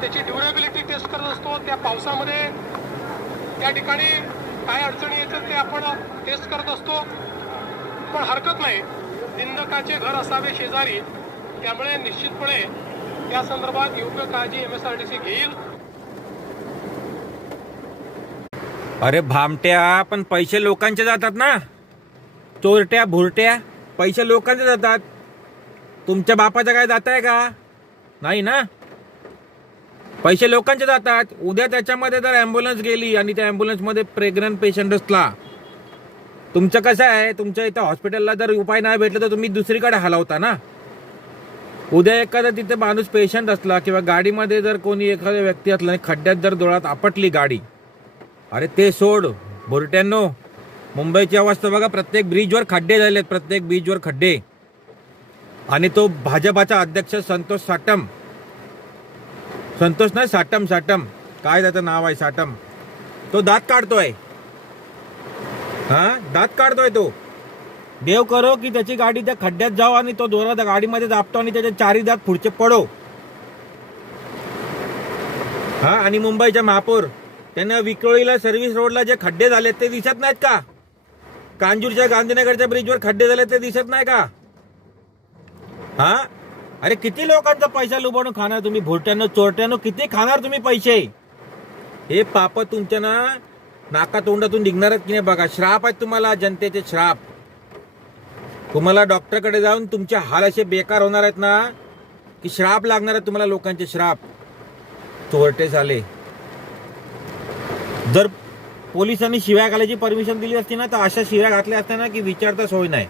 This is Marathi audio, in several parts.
त्याची ड्युरेबिलिटी टेस्ट करत असतो. त्या पावसामध्ये त्या ठिकाणी काय अडचणी येतात ते आपण टेस्ट करत असतो. पण हरकत नाही, निंदकाचे घर असावे शेजारी, त्यामुळे निश्चितपणे त्या संदर्भात योग्य काळजी MSRTC घेईल. अरे भामट्या, पण पैसे लोकांचे जातात ना, चोरट्या भुरट्या, पैसे लोकांचे जातात. तुमच्या बापाचं काय जात आहे का? नाही ना, पैसे लोकांचे जातात. उद्या त्याच्यामध्ये जर ॲम्ब्युलन्स गेली आणि त्या ॲम्ब्युलन्समध्ये प्रेग्नंट पेशंट असला, तुमचं कसं आहे, तुमच्या इथं हॉस्पिटलला जर उपाय नाही भेटला तर तुम्ही दुसरीकडे हलवता ना. उद्या एखादा तिथे माणूस पेशंट असला किंवा गाडीमध्ये जर कोणी एखादा व्यक्ती असला आणि खड्ड्यात जर डोळ्यात आपटली गाडी, अरे ते सोड भुरट्यांनो, मुंबईची अवस्था बघा, प्रत्येक ब्रिजवर खड्डे झालेत, प्रत्येक ब्रिजवर खड्डे. आणि तो भाजपाचा अध्यक्ष संतोष साटम, संतोष नाही साटम, काय त्याचं नाव आहे, साटम, तो दात काढतोय. दात काढतोय तो. देव करो की त्याची गाडी त्या खड्ड्यात जाओ आणि तो दोरा गाडीमध्ये दाबतो आणि त्याचे चारी दात पुढचे पडो. आणि मुंबईच्या महापौर, त्यांना विक्रोळीला सर्व्हिस रोडला जे खड्डे झाले ते दिसत नाहीत का? कांजूरच्या गांधीनगरच्या ब्रिजवर खड्डे झाले ते दिसत नाही का? अरे किती लोकांचा पैसा लुबाडून खाणार तुम्ही भोरट्यानं, चोरट्यानं, किती खाणार तुम्ही पैसे? हे पाप तुमच्या ना नाका तोंडातून निघणारच की नाही बघा. श्राप आहेत तुम्हाला, जनतेचे श्राप. तुम्हाला डॉक्टरकडे जाऊन तुमचे हाल असे बेकार होणार आहेत ना की श्राप लागणार आहेत तुम्हाला, लोकांचे श्राप. चोरटे झाले. जर पोलिसांनी शिव्या घालायची परमिशन दिली असती ना तर अशा शिव्या घातल्या असत्या ना की विचारता सोय नाही.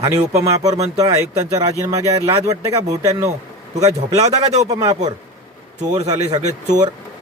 आणि उपमहापौर म्हणतो आयुक्तांचा राजीनामा घ्या. लाज वाटते का भोरट्यांनो? तू काय झोपला होता का तो उपमहापौर? चोर झाले सगळे चोर.